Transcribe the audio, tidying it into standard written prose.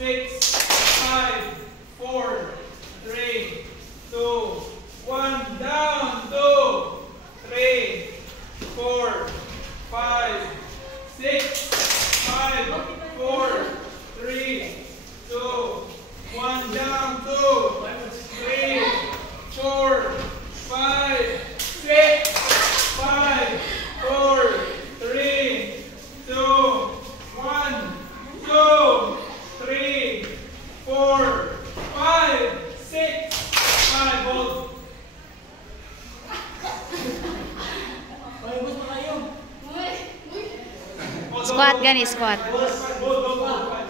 6, 5, 4, 3, 2, 1. Down. 2, 3, 4, 5, 6, 5, 4, 3, 2, 1. Down. 2, 3, 4, 5, 6, 5, 4, 3, 2, 1, 2, 3, 4, 5, 6, 5, hold. Squat gani, squat. Hold, hold, hold.